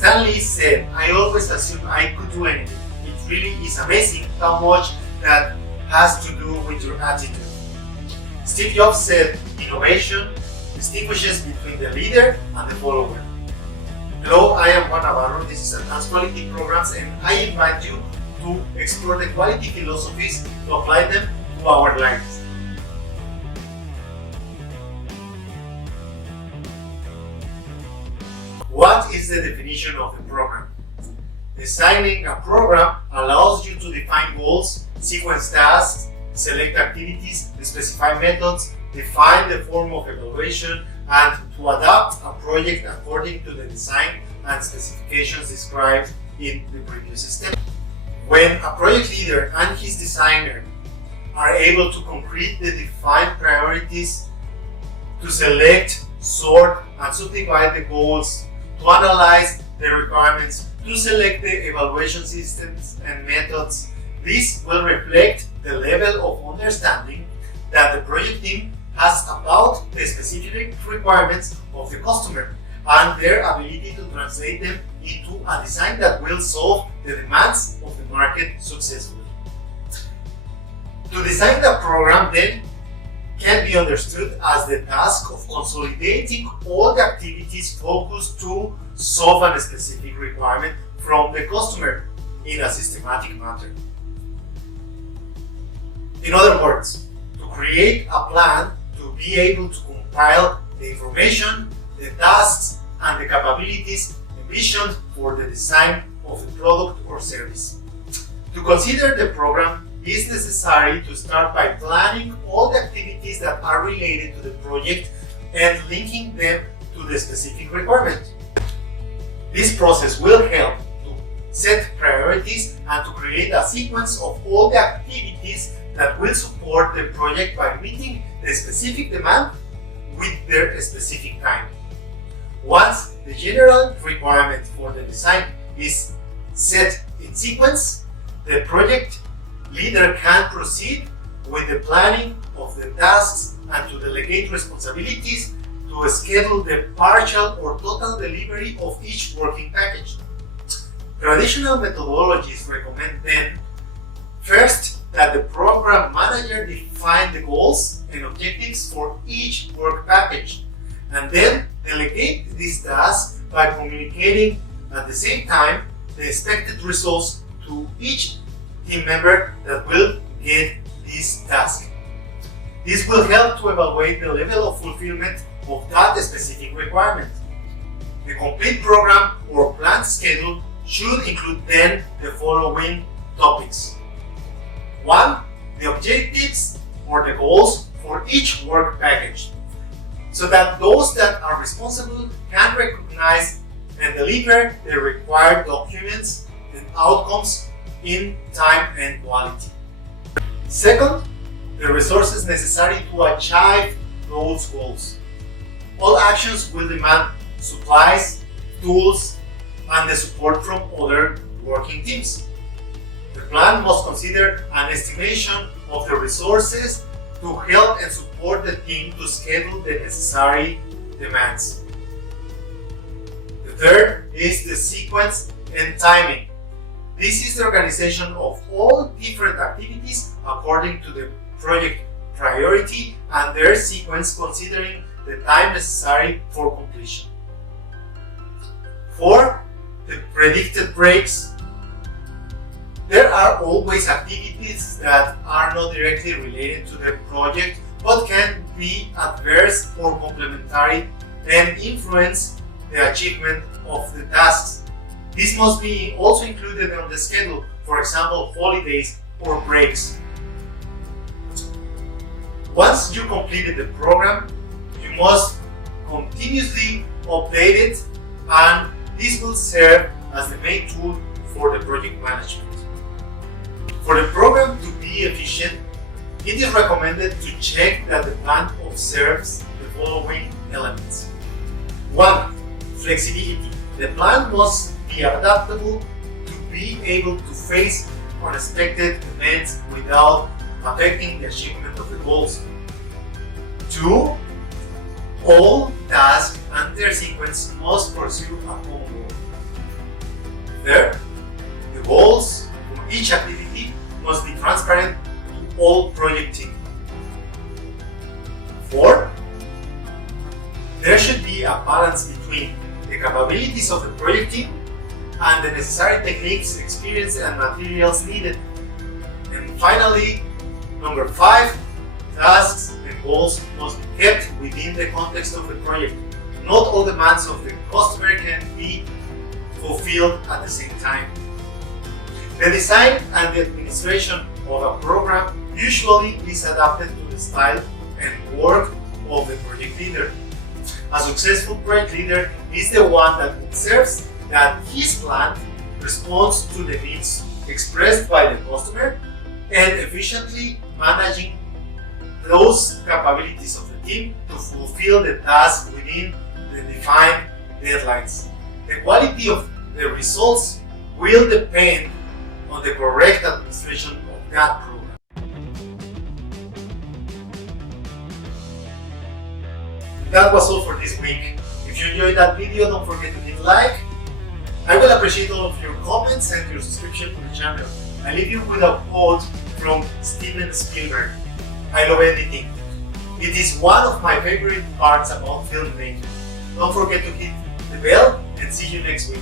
Stanley said, "I always assumed I could do anything." It really is amazing how much that has to do with your attitude. Steve Jobs said, "Innovation distinguishes between the leader and the follower." Hello, I am Juan Navarro. This is Advanced Quality Programs, and I invite you to explore the quality philosophies to apply them to our lives. What is the definition of a program? Designing a program allows you to define goals, sequence tasks, select activities, specify methods, define the form of evaluation, and to adapt a project according to the design and specifications described in the previous step. When a project leader and his designer are able to concrete the defined priorities, to select, sort, and subdivide the goals, to analyze the requirements, to select the evaluation systems and methods, this will reflect the level of understanding that the project team has about the specific requirements of the customer and their ability to translate them into a design that will solve the demands of the market successfully. To design the program then can be understood as the task of consolidating all the activities focused to solve a specific requirement from the customer in a systematic manner. In other words, to create a plan to be able to compile the information, the tasks, and the capabilities envisioned for the design of the product or service. To consider the program, it is necessary to start by planning all the activities that are related to the project and linking them to the specific requirement. This process will help to set priorities and to create a sequence of all the activities that will support the project by meeting the specific demand with their specific time. Once the general requirement for the design is set in sequence, the project leader can proceed with the planning of the tasks and to delegate responsibilities to schedule the partial or total delivery of each working package. Traditional methodologies recommend then, first, that the program manager define the goals and objectives for each work package, and then delegate these tasks by communicating at the same time the expected results to each team member that will get this task. This will help to evaluate the level of fulfillment of that specific requirement. The complete program or planned schedule should include then the following topics. 1. The objectives or the goals for each work package, so that those that are responsible can recognize and deliver the required documents and outcomes in time and quality. Second, the resources necessary to achieve those goals. All actions will demand supplies, tools, and the support from other working teams. The plan must consider an estimation of the resources to help and support the team to schedule the necessary demands. The third is the sequence and timing. This is the organization of all different activities according to the project priority and their sequence, considering the time necessary for completion. 4. The predicted breaks. There are always activities that are not directly related to the project but can be adverse or complementary and influence the achievement of the tasks. This must be also included on the schedule, for example, holidays or breaks. Once you completed the program, you must continuously update it, and this will serve as the main tool for the project management. For the program to be efficient, it is recommended to check that the plan observes the following elements. 1. Flexibility. The plan must be adaptable to be able to face unexpected events without affecting the achievement of the goals. 2. All tasks and their sequence must pursue a common goal. Third, the goals for each activity must be transparent to all project team. Fourth, there should be a balance between the capabilities of the project team and the necessary techniques, experience, and materials needed. And finally, number 5, tasks and goals must be kept within the context of the project. Not all demands of the customer can be fulfilled at the same time. The design and the administration of a program usually is adapted to the style and work of the project leader. A successful project leader is the one that observes that his plan responds to the needs expressed by the customer and efficiently managing those capabilities of the team to fulfill the task within the defined deadlines. The quality of the results will depend on the correct administration of that program. That was all for this week. If you enjoyed that video, don't forget to hit like. I will appreciate all of your comments and your subscription to the channel. I leave you with a quote from Steven Spielberg. I love editing. It is one of my favorite parts about filmmaking. Don't forget to hit the bell and see you next week.